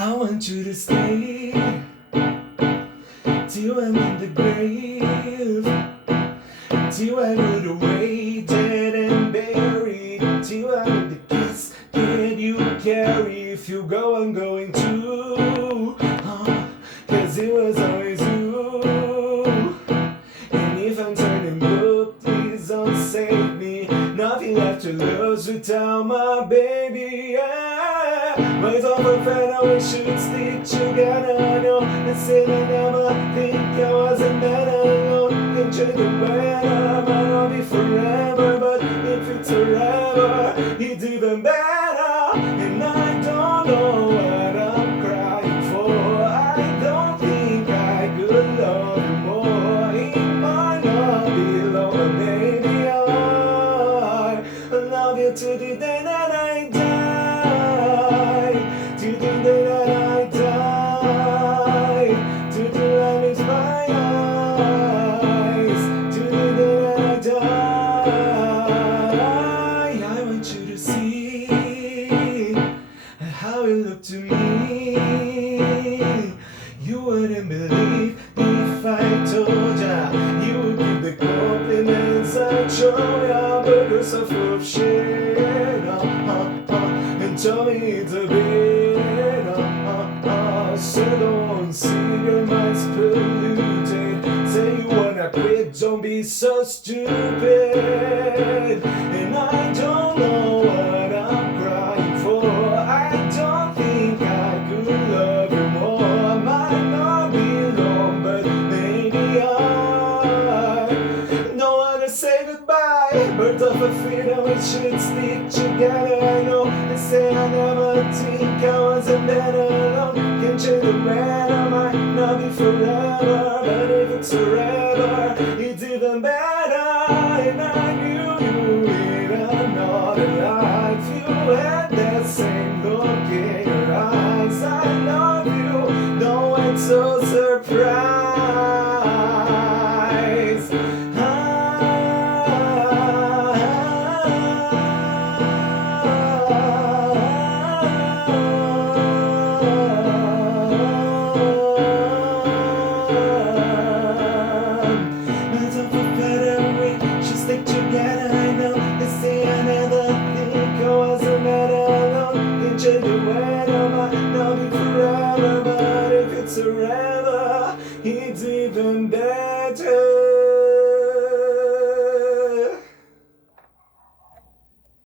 I want you to stay till I'm in the grave, till I would away dead and buried, till I'm in the kiss that you carry. If you go, I'm going too, cause it was always you. And if I'm turning blue, please don't save me. Nothing left to lose without my baby, yeah. My thought of that we should stick together, I know. I said I never think I wasn't that alone. Can change the weather, might not be forever, but if it's forever, it's even better. And I don't know what I'm crying for. I don't think I could love you more. It might not be long, but baby, I love you to the day that I die, to the day that I die, to the light is my eyes, to the day that I die. I want you to see how it looked to me. You wouldn't believe if I told ya. You would give the compliments I show ya, but you're so full of shit, and tell me it's a bit, so don't see your mind's polluted. Say you wanna quit, don't be so stupid. And I don't know what I'm crying for. I don't think I could love you more. I might not be long, but maybe I don't wanna say goodbye. Birds of a feather, we should stick together. I know they say I never think I wasn't better.